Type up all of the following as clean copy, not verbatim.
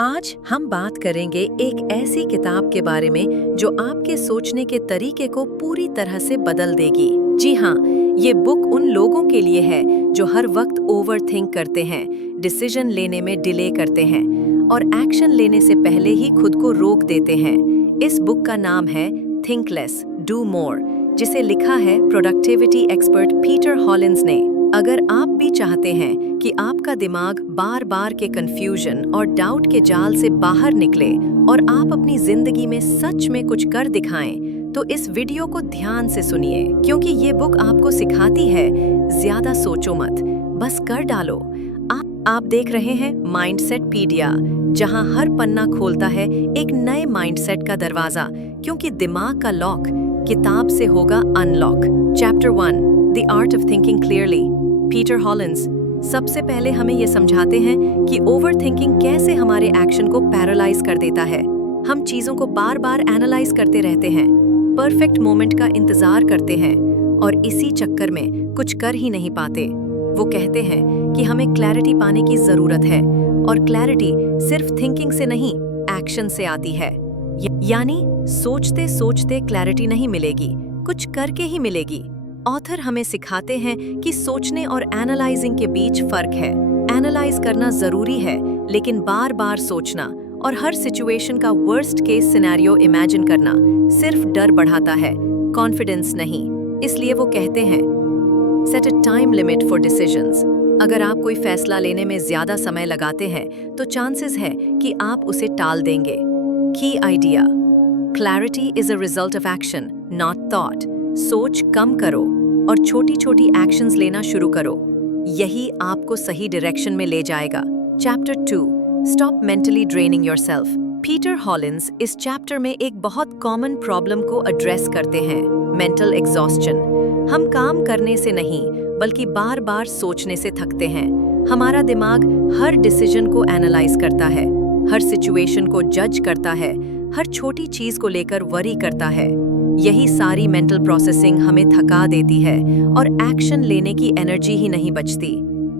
आज हम बात करेंगे एक ऐसी किताब के बारे में जो आपके सोचने के तरीके को पूरी तरह से बदल देगी। जी हाँ, ये बुक उन लोगों के लिए है जो हर वक्त ओवरथिंक करते हैं, डिसीजन लेने में डिले करते हैं और एक्शन लेने से पहले ही खुद को रोक देते हैं। इस बुक का नाम है थिंक लेस, डू मोर, जिसे लिखा है प्रोडक्टिविटी एक्सपर्ट पीटर हॉलिंस ने। अगर आप भी चाहते हैं कि आपका दिमाग बार बार के कंफ्यूजन और डाउट के जाल से बाहर निकले और आप अपनी जिंदगी में सच में कुछ कर दिखाएं, तो इस वीडियो को ध्यान से सुनिए, क्योंकि ये बुक आपको सिखाती है ज्यादा सोचो मत, बस कर डालो। आप देख रहे हैं माइंडसेट पीडिया, जहां हर पन्ना खोलता है एक नए माइंडसेट का दरवाजा, क्योंकि दिमाग का लॉक किताब से होगा unlock. Chapter 1, the art of thinking clearly, Peter Hollins सबसे पहले हमें ये समझाते हैं कि ओवरथिंकिंग कैसे हमारे एक्शन को पैरालाइज कर देता है। हम चीजों को बार बार एनालाइज करते रहते हैं, परफेक्ट मोमेंट का इंतजार करते हैं और इसी चक्कर में कुछ कर ही नहीं पाते। वो कहते हैं कि हमें क्लैरिटी पाने की जरूरत है, और क्लैरिटी सिर्फ थिंकिंग से नहीं, एक्शन से आती है। यानी सोचते सोचते क्लैरिटी नहीं मिलेगी, कुछ करके ही मिलेगी। ऑथर हमें सिखाते हैं कि सोचने और एनालाइजिंग के बीच फर्क है। एनालाइज करना जरूरी है, लेकिन बार बार सोचना और हर सिचुएशन का वर्स्ट केस सिनेरियो इमेजिन करना सिर्फ डर बढ़ाता है, कॉन्फिडेंस नहीं। इसलिए वो कहते हैं, set a time limit for decisions. अगर आप कोई फैसला लेने में ज्यादा समय लगाते हैं तो चांसेस है कि आप उसे टाल देंगे। की idea, clarity is a result of action, not thought. सोच कम करो और छोटी छोटी एक्शंस लेना शुरू करो, यही आपको सही डायरेक्शन में ले जाएगा। Chapter 2, stop mentally draining yourself. Peter Hollins इस चैप्टर में एक बहुत कॉमन प्रॉब्लम को एड्रेस करते हैं, मेंटल एग्जॉस्शन। हम काम करने से नहीं, बल्कि बार बार सोचने से थकते हैं। हमारा दिमाग हर डिसीजन को एनालाइज करता है, हर सिचुएशन को जज करता है, हर छोटी चीज को लेकर वरी करता है। यही सारी मेंटल प्रोसेसिंग हमें थका देती है और एक्शन लेने की एनर्जी ही नहीं बचती।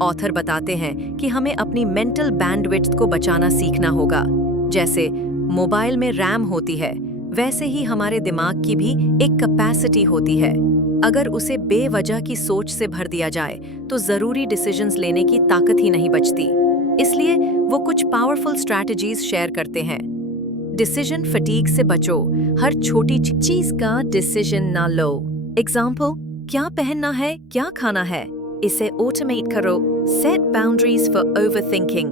ऑथर बताते हैं कि हमें अपनी मेंटल बैंडविड्थ को बचाना सीखना होगा। जैसे मोबाइल में रैम होती है, वैसे ही हमारे दिमाग की भी एक कैपेसिटी होती है। अगर उसे बेवजह की सोच से भर दिया जाए तो जरूरी डिसीजंस लेने की ताकत ही नहीं बचती। इसलिए वो कुछ पावरफुल स्ट्रैटेजीज शेयर करते हैं। डिसीजन फटीग से बचो, हर छोटी चीज का डिसीजन ना लो। एग्जाम्पल, क्या पहनना है, क्या खाना है, इसे ऑटोमेट करो। Set boundaries for overthinking.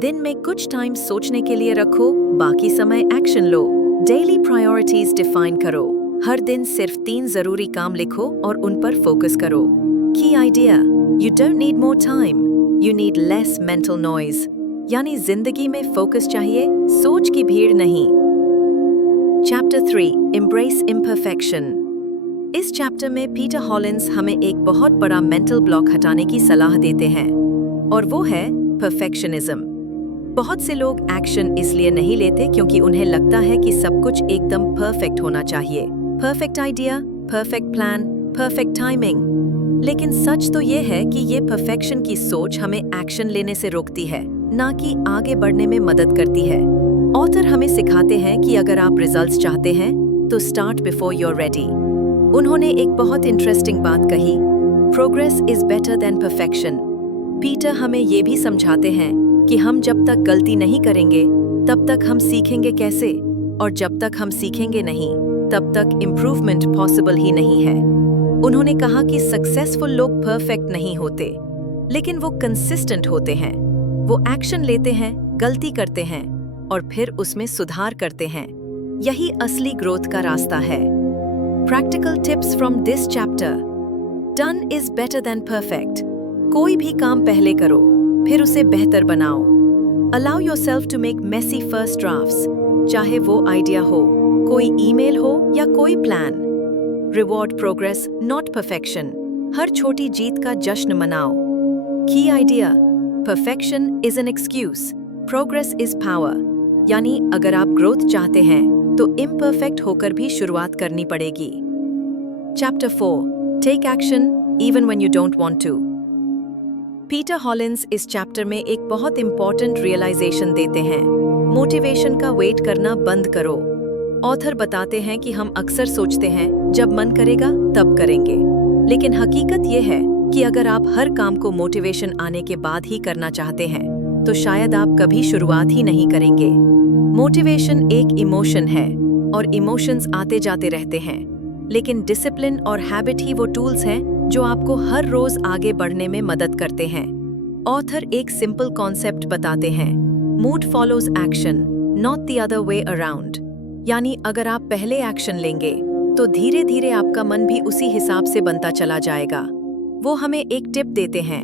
दिन में कुछ टाइम सोचने के लिए रखो, बाकी समय एक्शन लो। डेली प्रायोरिटीज डिफाइन करो। हर दिन सिर्फ 3 जरूरी काम लिखो और उन पर फोकस करो। की idea, you don't need more time, you need less mental noise. यानी जिंदगी में फोकस चाहिए, सोच की भीड़ नहीं। Chapter 3, embrace imperfection. इस चैप्टर में पीटर हॉलिंस हमें एक बहुत बड़ा मेंटल ब्लॉक हटाने की सलाह देते हैं, और वो है परफेक्शनिज्म। बहुत से लोग एक्शन इसलिए नहीं लेते क्योंकि उन्हें लगता है कि सब कुछ एकदम परफेक्ट होना चाहिए। Perfect idea, perfect plan, perfect timing. लेकिन सच तो ये है कि ये परफेक्शन की सोच हमें एक्शन लेने से रोकती है, ना कि आगे बढ़ने में मदद करती है। ऑथर हमें सिखाते हैं कि अगर आप रिजल्ट्स चाहते हैं तो start before you are ready. उन्होंने एक बहुत इंटरेस्टिंग बात कही, progress is better than perfection. Peter हमें ये भी समझाते हैं कि हम जब तक गलती नहीं करेंगे तब तक हम सीखेंगे कैसे, और जब तक हम सीखेंगे नहीं तब तक इम्प्रूवमेंट पॉसिबल ही नहीं है। उन्होंने कहा कि सक्सेसफुल लोग परफेक्ट नहीं होते, लेकिन वो कंसिस्टेंट होते हैं। वो एक्शन लेते हैं, गलती करते हैं और फिर उसमें सुधार करते हैं। यही असली ग्रोथ का रास्ता है। Practical tips from this chapter. Done is better than perfect. कोई भी काम पहले करो, फिर उसे बेहतर बनाओ। Allow yourself to make messy first drafts, चाहे वो आइडिया हो, कोई ईमेल हो या कोई plan. Reward progress, not perfection. हर छोटी जीत का जश्न मनाओ। Key idea, Perfection is an excuse, progress is power। यानी अगर आप ग्रोथ चाहते हैं तो imperfect होकर भी शुरुआत करनी पड़ेगी। Chapter 4, Take action even when you don't want to। Peter Hollins इस चैप्टर में एक बहुत इंपॉर्टेंट रियलाइजेशन देते हैं। मोटिवेशन का वेट करना बंद करो। ऑथर बताते हैं कि हम अक्सर सोचते हैं जब मन करेगा तब करेंगे, लेकिन हकीकत ये है कि अगर आप हर काम को मोटिवेशन आने के बाद ही करना चाहते हैं तो शायद आप कभी शुरुआत ही नहीं करेंगे। मोटिवेशन एक इमोशन है और इमोशंस आते जाते रहते हैं, लेकिन डिसिप्लिन और हैबिट ही वो टूल्स हैं जो आपको हर रोज आगे बढ़ने में मदद करते हैं। ऑथर एक सिंपल कॉन्सेप्ट बताते हैं, mood follows action, not the other way around. यानी अगर आप पहले एक्शन लेंगे तो धीरे धीरे आपका मन भी उसी हिसाब से बनता चला जाएगा। वो हमें एक टिप देते हैं,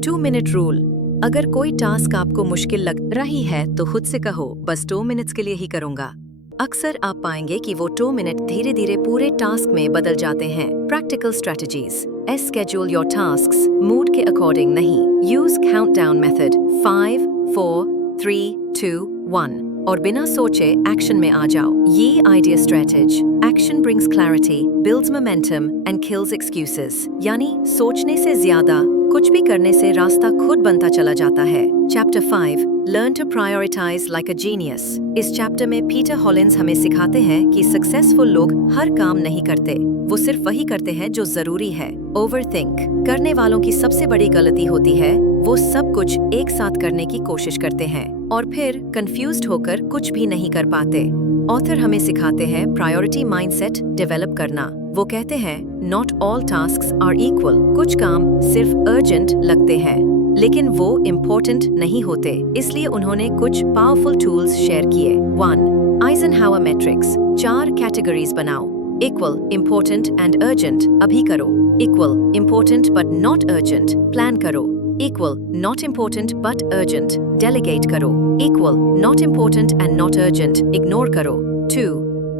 2 मिनट रूल। अगर कोई टास्क आपको मुश्किल लग रही है तो खुद से कहो, बस 2 मिनट्स के लिए ही करूंगा। अक्सर आप पाएंगे कि वो 2 मिनट धीरे धीरे पूरे टास्क में बदल जाते हैं। Practical strategies, schedule your tasks, mood के अकॉर्डिंग नहीं। यूज काउंटडाउन मेथड, 5, 4, 3, 2, 1 और बिना सोचे एक्शन में आ जाओ। ये आइडिया स्ट्रेटेज, action brings clarity, builds momentum and kills excuses. यानी सोचने से ज्यादा कुछ भी करने से रास्ता खुद बनता चला जाता है। Chapter 5, learn to prioritise like a genius. इस चैप्टर में पीटर हॉलिंस हमें सिखाते हैं कि सक्सेसफुल लोग हर काम नहीं करते, वो सिर्फ वही करते हैं जो जरूरी है। ओवरथिंक करने वालों की सबसे बड़ी गलती होती है, वो सब कुछ एक साथ करने की कोशिश करते हैं और फिर कंफ्यूज्ड होकर कुछ भी नहीं कर पाते। ऑथर हमें सिखाते हैं प्रायोरिटी माइंडसेट डेवलप करना। वो कहते हैं, not all tasks are equal. कुछ काम सिर्फ अर्जेंट लगते हैं लेकिन वो इम्पोर्टेंट नहीं होते, इसलिए उन्होंने कुछ पावरफुल टूल्स शेयर किए। 1. आइजनहावर मैट्रिक्स, 4 कैटेगरीज बनाओ। इक्वल, इम्पोर्टेंट एंड अर्जेंट, अभी करो। Equal, important but not urgent, plan करो। Equal, not important but urgent, delegate करो। Equal, not important and not urgent, ignore करो। 2.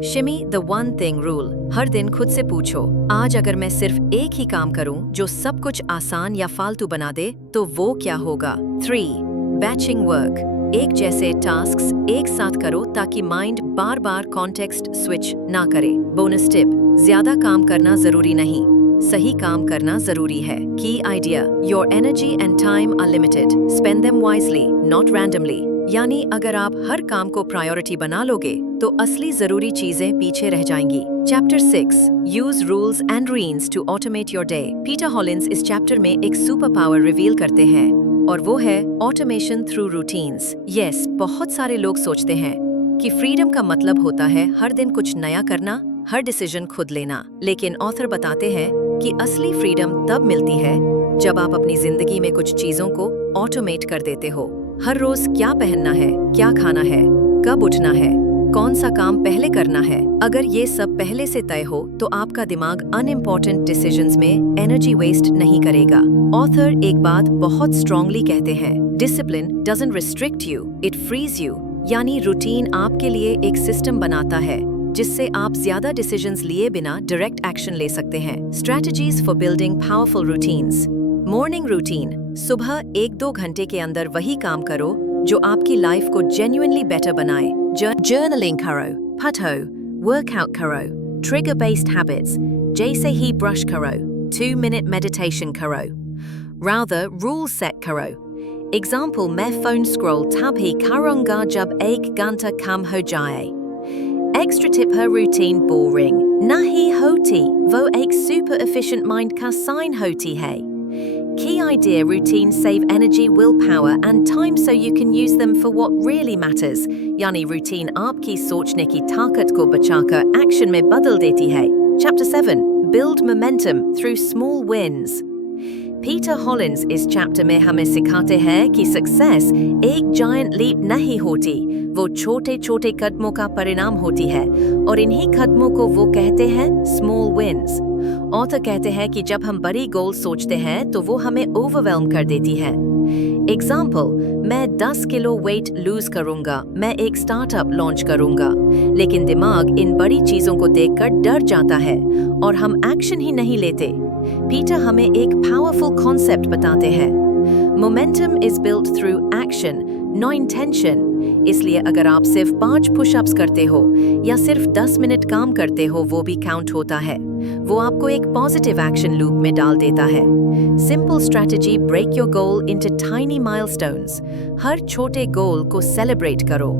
Shimmy the one thing rule, हर दिन खुद से पूछो, आज अगर मैं सिर्फ एक ही काम करूं जो सब कुछ आसान या फालतू बना दे तो वो क्या होगा। 3. Batching work, एक जैसे टास्क्स एक साथ करो ताकि माइंड बार बार कॉन्टेक्स्ट स्विच ना करे। बोनस टिप, ज्यादा काम करना जरूरी नहीं, सही काम करना जरूरी है। Key idea, your energy and time are limited, spend them wisely not randomly. यानी अगर आप हर काम को प्रायोरिटी बना लोगे तो असली जरूरी चीजें पीछे रह जाएंगी। Chapter 6, use rules and routines to automate your day. Peter Hollins इस चैप्टर में एक सुपर पावर रिवील करते हैं और वो है ऑटोमेशन थ्रू रूटीन्स। यस, बहुत सारे लोग सोचते हैं कि फ्रीडम का मतलब होता है हर दिन कुछ नया करना, हर डिसीजन खुद लेना, लेकिन ऑथर बताते हैं कि असली फ्रीडम तब मिलती है जब आप अपनी जिंदगी में कुछ चीजों को ऑटोमेट कर देते हो। हर रोज क्या पहनना है, क्या खाना है, कब उठना है, कौन सा काम पहले करना है, अगर ये सब पहले से तय हो तो आपका दिमाग अनइम्पोर्टेंट डिसीजंस में एनर्जी वेस्ट नहीं करेगा। ऑथर एक बात बहुत स्ट्रांगली कहते हैं, discipline doesn't restrict you, it frees you. यानी रूटीन आपके लिए एक सिस्टम बनाता है जिससे आप ज्यादा डिसीजंस लिए बिना डायरेक्ट एक्शन ले सकते हैं। Strategies for building powerful routines. Morning routine, सुबह 1-2 घंटे के अंदर वही काम करो जो आपकी लाइफ को जेन्युइनली बेटर बनाए। जर्नलिंग करो, पढ़ो, वर्कआउट करो, ट्रिगर बेस्ड हैबिट्स जैसे ही ब्रश करो, 2 मिनट मेडिटेशन करो। रादर रूल सेट करो। एग्जाम्पल, मैं फोन स्क्रॉल तभी करूंगा जब 1 घंटा काम हो जाए। एक्स्ट्रा टिप है, रूटीन बोरिंग नहीं होती, वो एक सुपर एफिशिएंट माइंड का साइन होती है। Key idea, routine save energy, willpower and time so you can use them for what really matters. यानी रूटीन आपकी सोचने की ताकत को बचाकर एक्शन में बदल देती है। Chapter 7, build momentum through small wins. Peter Hollins इस चैप्टर में हमें सिखाते हैं कि सक्सेस एक जायंट लीप नहीं होती, वो छोटे छोटे कदमों का परिणाम होती है और इन्हीं कदमों को वो कहते हैं स्मॉल विन्स। ऑथर कहते हैं कि जब हम बड़ी गोल सोचते हैं तो वो हमें ओवरवेल्म कर देती है। एग्जाम्पल, मैं 10 किलो वेट लूज करूंगा, मैं एक स्टार्टअप लॉन्च करूंगा, लेकिन दिमाग इन बड़ी चीजों को देखकर डर जाता है और हम एक्शन ही नहीं लेते। पीटर हमें एक पावरफुल कॉन्सेप्ट बताते हैं, momentum is built through action, no intention. इसलिए अगर आप सिर्फ 5 पुशअप्स करते हो या सिर्फ 10 मिनट काम करते हो, वो भी काउंट होता है। वो आपको एक पॉजिटिव एक्शन लूप में डाल देता है। Simple strategy, break your goal into tiny milestones. हर छोटे गोल को सेलिब्रेट करो।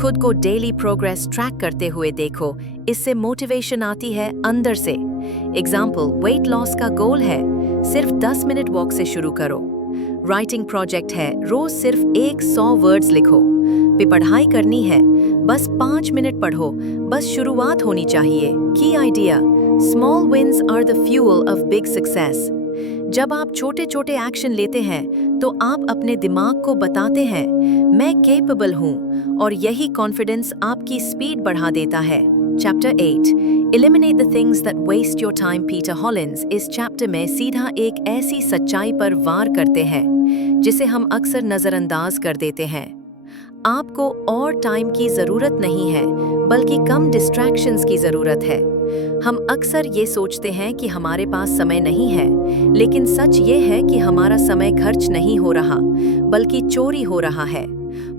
खुद को डेली प्रोग्रेस ट्रैक करते हुए देखो, इससे मोटिवेशन आती है अंदर से। एग्जाम्पल, वेट लॉस का गोल है, सिर्फ 10 मिनट वॉक से शुरू करो। राइटिंग प्रोजेक्ट है, रोज सिर्फ 100 वर्ड्स लिखो। भी पढ़ाई करनी है, बस 5 मिनट पढ़ो, बस शुरुआत होनी चाहिए। Key idea, small wins are the fuel of big success. जब आप छोटे छोटे एक्शन लेते हैं तो आप अपने दिमाग को बताते हैं मैं केपेबल हूँ, और यही कॉन्फिडेंस आपकी स्पीड बढ़ा देता है। Chapter 8, eliminate the things that waste your time. Peter Hollins इस चैप्टर में सीधा एक ऐसी सच्चाई पर वार करते हैं जिसे हम अक्सर नज़रअंदाज कर देते हैं। आपको और टाइम की ज़रूरत नहीं है, बल्कि कम डिस्ट्रैक्शंस की ज़रूरत है। हम अक्सर ये सोचते हैं कि हमारे पास समय नहीं है, लेकिन सच ये है कि हमारा समय खर्च नहीं हो रहा, बल्कि चोरी हो रहा है।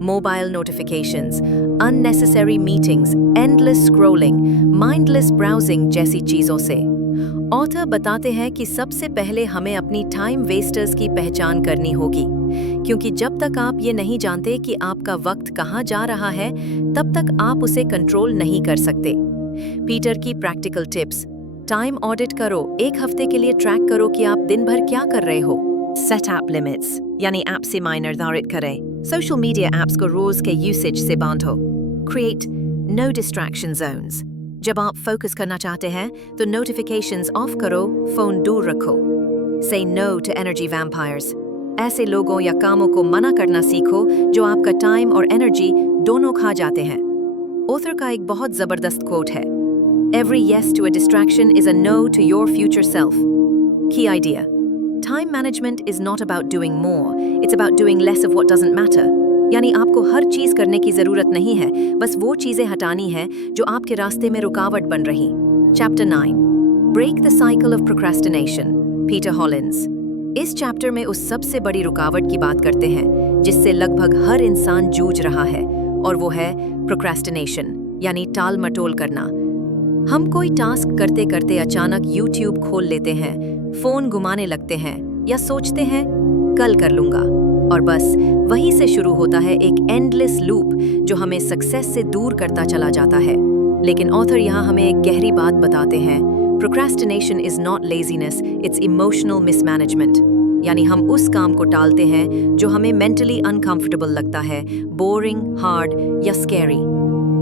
Mobile notifications, unnecessary meetings, endless scrolling, mindless browsing जैसी चीज़ों से। ऑथर बताते हैं कि सबसे पहले हमें अपनी टाइम वेस्टर्स की पहचान करनी होगी, क्योंकि जब तक आप ये नहीं जानते कि आपका वक्त कहाँ जा रहा है, तब तक आप उसे कंट्रोल नहीं कर सकते। पीटर की प्रैक्टिकल टिप्स, टाइम ऑडिट करो। 1 हफ्ते के लिए ट्रैक करो कि आप दिन भर क्या कर रहे हो। सेट ऐप लिमिट्स, यानी ऐप सीमाएं निर्धारित करें। सोशल मीडिया ऐप्स को रोज के यूसेज से बांधो। Create no distraction zones. जब आप फोकस करना चाहते हैं तो नोटिफिकेशंस ऑफ करो, फोन दूर रखो। से नो टू एनर्जी वैम्पायर्स। ऐसे लोगों या कामों को मना करना सीखो जो आपका टाइम और एनर्जी दोनों खा जाते हैं। ऑथर का एक बहुत जबरदस्त कोट है, every yes to a distraction is a no to your future self. Key idea, time management is not about doing more, it's about doing less of what doesn't matter. यानी आपको हर चीज करने की जरूरत नहीं है, बस वो चीजें हटानी है जो आपके रास्ते में रुकावट बन रही। Chapter 9, break the cycle of procrastination. Peter Hollins इस चैप्टर में उस सबसे बड़ी रुकावट की बात करते हैं जिससे लगभग हर इंसान जूझ रहा है, और वो है प्रोक्रेस्टिनेशन, यानी टाल मटोल करना। हम कोई टास्क करते करते अचानक यूट्यूब खोल लेते हैं, फोन घुमाने लगते हैं या सोचते हैं कल कर लूंगा, और बस वहीं से शुरू होता है एक एंडलेस लूप जो हमें सक्सेस से दूर करता चला जाता है। लेकिन ऑथर यहाँ हमें एक गहरी बात बताते हैं, procrastination is not laziness, it's emotional mismanagement. यानी हम उस काम को टालते हैं जो हमें मेंटली अनकंफर्टेबल लगता है, बोरिंग, हार्ड या स्कैरी।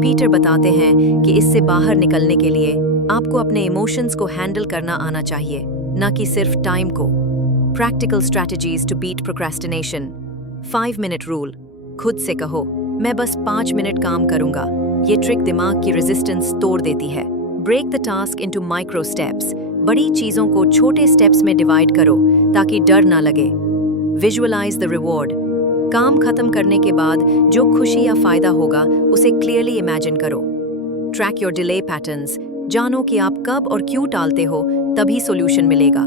पीटर बताते हैं कि इससे बाहर निकलने के लिए आपको अपने इमोशंस को हैंडल करना आना चाहिए, ना कि सिर्फ टाइम को। Practical strategies to beat procrastination. 5 minute rule. खुद से कहो मैं बस 5 मिनट काम करूंगा। ये ट्रिक दिमाग की रेजिस्टेंस तोड़ देती है। Break the task into micro steps. बड़ी चीजों को छोटे स्टेप्स में डिवाइड करो ताकि डर ना लगे। Visualise the reward. काम खत्म करने के बाद जो खुशी या फायदा होगा उसे क्लियरली इमेजिन करो। Track your delay patterns. जानो कि आप कब और क्यों टालते हो, तभी सॉल्यूशन मिलेगा।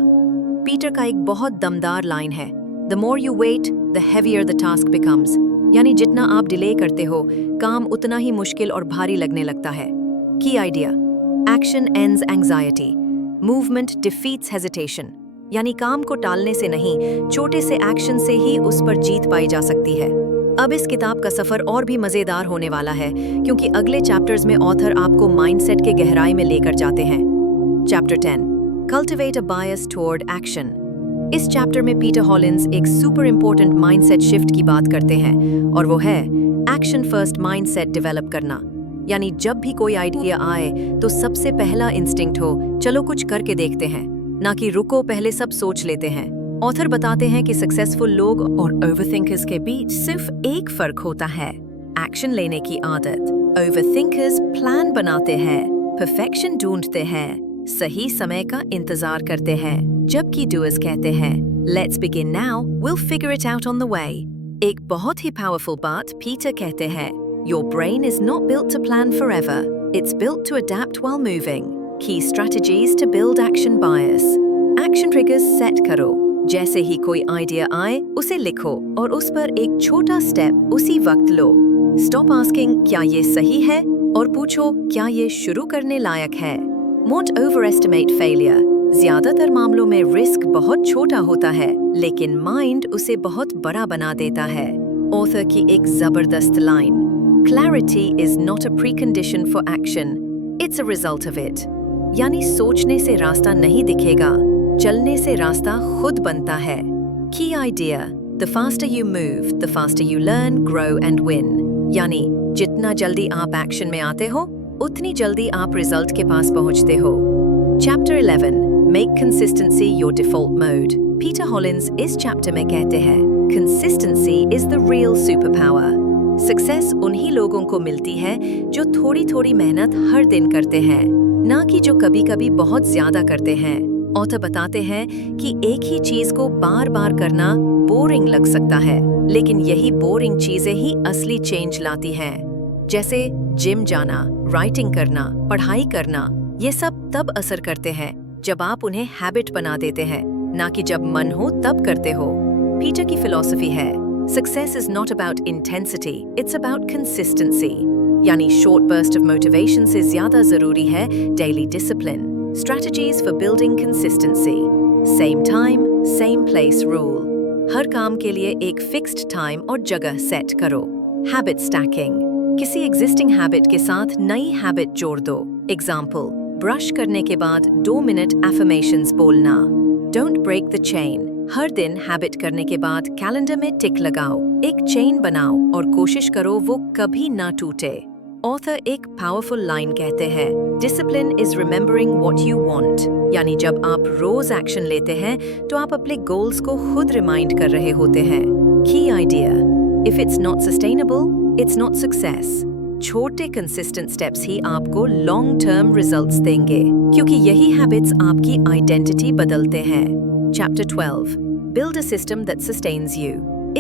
पीटर का एक बहुत दमदार लाइन है, the more you wait the heavier the task becomes. यानी जितना आप डिले करते हो, काम उतना ही मुश्किल और भारी लगने लगता है। Key idea, action ends anxiety, movement defeats hesitation. यानी काम को टालने से नहीं, छोटे से एक्शन से ही उस पर जीत पाई जा सकती है। अब इस किताब का सफर और भी मजेदार होने वाला है, क्योंकि अगले चैप्टर्स में ऑथर आपको माइंडसेट के गहराई में लेकर जाते हैं। चैप्टर 10, कल्टिवेट अ बायस टुवर्ड एक्शन। इस चैप्टर में पीटर हॉलिन्स एक सुपर इंपॉर्टेंट माइंडसेट शिफ्ट की बात करते हैं, और वो है एक्शन फर्स्ट माइंडसेट डेवलप करना। यानी जब भी कोई आइडिया आए तो सबसे पहला इंस्टिंक्ट हो चलो कुछ करके देखते हैं, ना कि रुको पहले सब सोच लेते हैं। ऑथर बताते हैं कि सक्सेसफुल लोग और ओवरथिंकर्स के बीच सिर्फ एक फर्क होता है, एक्शन लेने की आदत। ओवरथिंकर्स प्लान बनाते हैं, परफेक्शन ढूंढते हैं, सही समय का इंतजार करते हैं, जबकि डूअर्स कहते हैं let's begin now, will figure it out on the way. एक बहुत ही पावरफुल बात पीटर कहते हैं, your brain is not built to plan forever, it's built to adapt while moving. Key strategies to build action bias. Action triggers set करो। जैसे ही कोई idea आए उसे लिखो और उस पर एक छोटा स्टेप उसी वक्त लो। स्टॉप आस्किंग क्या ये सही है और पूछो क्या ये शुरू करने लायक है। Won't overestimate failure। ज्यादातर मामलों में रिस्क बहुत छोटा होता है, लेकिन माइंड उसे बहुत बड़ा बना देता है। ऑथर की एक जबरदस्त line, Clarity is not a precondition for action, it's a result of it। यानी सोचने से रास्ता नहीं दिखेगा, चलने से रास्ता खुद बनता है। Key idea, the faster you move, the faster you learn, grow and win। यानी जितना जल्दी आप एक्शन में आते हो, उतनी जल्दी आप रिजल्ट के पास पहुंचते हो। Chapter 11, Make consistency your default mode। Peter Hollins इस चैप्टर में कहते हैं, Consistency is the real superpower। Success उन्हीं लोगों को मिलती है जो थोड़ी थोड़ी मेहनत हर दिन करते हैं, ना कि जो कभी कभी बहुत ज्यादा करते हैं। ऑथर बताते हैं कि एक ही चीज को बार बार करना बोरिंग लग सकता है, लेकिन यही बोरिंग चीजें ही असली चेंज लाती हैं। जैसे जिम जाना, राइटिंग करना, पढ़ाई करना, ये सब तब असर करते हैं जब आप उन्हें हैबिट बना देते हैं, ना कि जब मन हो तब करते हो। पीटर की फिलॉसफी है, success is not about intensity, it's about consistency. यानी शॉर्ट बर्स्ट ऑफ मोटिवेशन से ज्यादा जरूरी है daily discipline. Strategies for building consistency। Same time, same place rule। हर काम के लिए एक फिक्स्ड टाइम और जगह सेट करो। Habit stacking। किसी एग्जिस्टिंग हैबिट के साथ नई हैबिट जोड़ दो। एग्जाम्पल, ब्रश करने के बाद 2 मिनट एफर्मेशंस बोलना। Don't break the chain। हर दिन हैबिट करने के बाद कैलेंडर में टिक लगाओ, एक चेन बनाओ और कोशिश करो वो कभी ना टूटे। ऑथर एक पावरफुल लाइन कहते हैं, discipline is remembering what you want. यानी जब आप रोज एक्शन लेते हैं तो आप अपने गोल्स को खुद रिमाइंड कर रहे होते हैं। की idea, if it's not sustainable, it's not success. छोटे कंसिस्टेंट स्टेप्स ही आपको लॉन्ग टर्म रिजल्ट्स देंगे, क्योंकि यही हैबिट्स आपकी आइडेंटिटी बदलते हैं। Chapter 12, build a system that sustains you.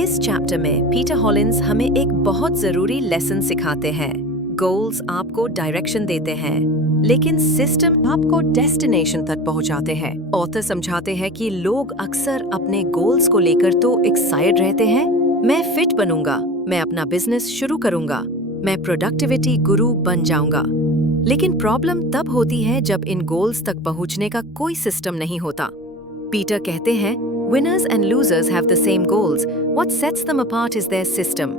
इस चैप्टर में पीटर हॉलिंस हमें एक बहुत जरूरी लेसन सिखाते हैं। गोल्स आपको डायरेक्शन देते हैं, लेकिन सिस्टम आपको डेस्टिनेशन तक पहुंचाते हैं। ऑथर समझाते हैं कि लोग अक्सर अपने गोल्स को लेकर तो एक्साइटेड रहते हैं, मैं फिट बनूंगा, मैं अपना बिजनेस शुरू करूंगा, मैं प्रोडक्टिविटी गुरु बन जाऊंगा। लेकिन प्रॉब्लम तब होती है जब इन गोल्स तक पहुंचने का कोई सिस्टम नहीं होता। पीटर कहते हैं, winners and losers have the same goals, what sets them apart is there system.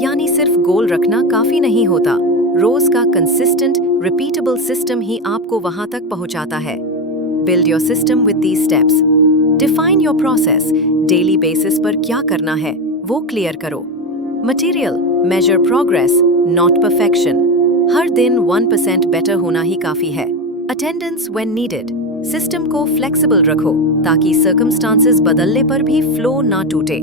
यानी सिर्फ गोल रखना काफी नहीं होता, रोज का कंसिस्टेंट रिपीटेबल सिस्टम ही आपको वहां तक पहुंचाता है। Build your system with these steps. Define your process, daily basis पर क्या करना है वो क्लियर करो। Material, measure progress not perfection. हर दिन 1% बेटर होना ही काफी है। Attendance when needed. सिस्टम को फ्लेक्सिबल रखो ताकि सर्कमस्टांसेस बदलने पर भी फ्लो ना टूटे।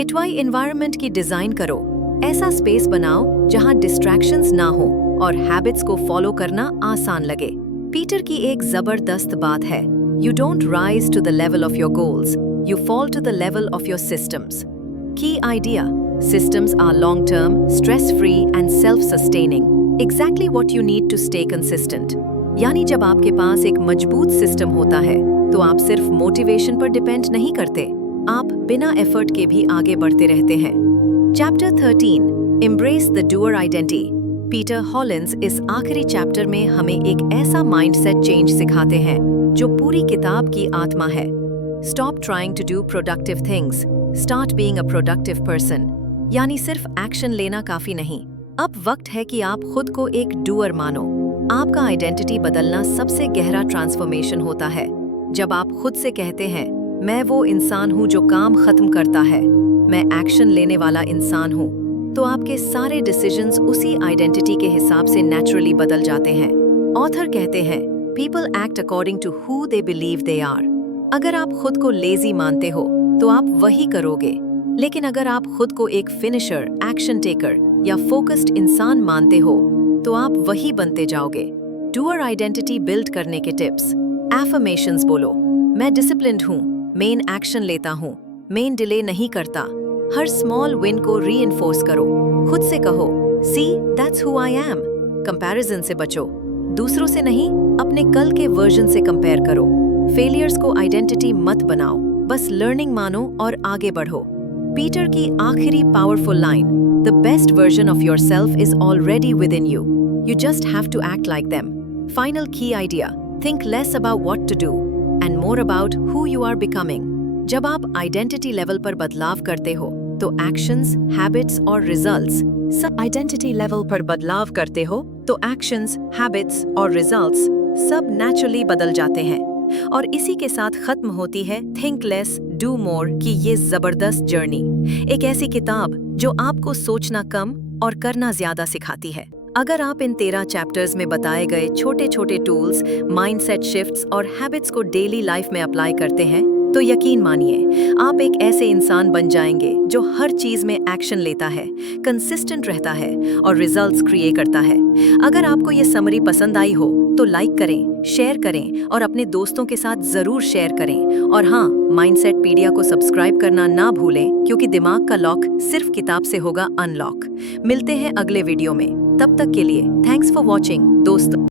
इटवाई एनवायरनमेंट की डिजाइन करो, ऐसा स्पेस बनाओ जहां डिस्ट्रैक्शंस ना हो और हैबिट्स को फॉलो करना आसान लगे। पीटर की एक जबरदस्त बात है, you don't rise to the level of your goals, you fall to the level of your systems. Key idea, systems are long term, stress free and self sustaining, exactly what you need to stay consistent. यानी जब आपके पास एक मजबूत system होता है तो आप सिर्फ मोटिवेशन पर डिपेंड नहीं करते, आप बिना एफर्ट के भी आगे बढ़ते रहते हैं। Chapter 13, embrace the doer identity. Peter Hollins इस आखिरी चैप्टर में हमें एक ऐसा माइंडसेट चेंज सिखाते हैं जो पूरी किताब की आत्मा है। Stop trying to do productive things, start being a productive person. यानी सिर्फ एक्शन लेना काफी नहीं, अब वक्त है कि आप खुद को एक डूअर मानो। आपका आइडेंटिटी बदलना सबसे गहरा ट्रांसफॉर्मेशन होता है। जब आप खुद से कहते हैं, मैं वो इंसान हूँ जो काम खत्म करता है, मैं एक्शन लेने वाला इंसान हूँ, तो आपके सारे डिसीजंस उसी आइडेंटिटी के हिसाब से नेचुरली बदल जाते हैं। ऑथर कहते हैं, people act according to who they believe they are. अगर आप खुद को लेजी मानते हो तो आप वही करोगे, लेकिन अगर आप खुद को एक फिनिशर, एक्शन टेकर या फोकस्ड इंसान मानते हो तो आप वही बनते जाओगे। डूअर आइडेंटिटी बिल्ड करने के टिप्स। एफर्मेशंस बोलो, मैं डिसिप्लिन्ड हूँ, मेन एक्शन लेता हूँ, मेन डिले नहीं करता। हर स्मॉल विन को रीइंफोर्स करो, खुद से कहो, see that's who I am. Comparison से बचो, दूसरों से नहीं अपने कल के वर्जन से कंपेयर करो। फेलियर्स को आइडेंटिटी मत बनाओ, बस लर्निंग मानो और आगे बढ़ो। पीटर की आखिरी powerful line, The best version of yourself is already within you. You just have to act like them. Final key idea: think less about what to do and more about who you are becoming. जब आप identity level पर बदलाव करते हो तो actions, habits और results सब identity level पर बदलाव करते हो तो एक्शंस, हैबिट्स और रिजल्ट्स सब नेचुरली बदल जाते हैं। और इसी के साथ खत्म होती है थिंक लेस डू मोर की ये जबरदस्त जर्नी। एक ऐसी किताब जो आपको सोचना कम और करना ज्यादा सिखाती है। अगर आप इन 13 चैप्टर्स में बताए गए छोटे छोटे टूल्स, माइंडसेट शिफ्ट्स और हैबिट्स को डेली लाइफ में अप्लाई करते हैं तो यकीन मानिए आप एक ऐसे इंसान बन जाएंगे जो हर चीज में एक्शन लेता है, कंसिस्टेंट रहता है और रिजल्ट्स क्रिएट करता है। अगर आपको ये समरी पसंद आई हो तो लाइक करें, शेयर करें और अपने दोस्तों के साथ जरूर शेयर करें। और हाँ, माइंडसेट पीडिया को सब्सक्राइब करना ना भूलें क्योंकि दिमाग का लॉक सिर्फ किताब से होगा अनलॉक। मिलते हैं अगले वीडियो में, तब तक के लिए थैंक्स फॉर वॉचिंग दोस्तों।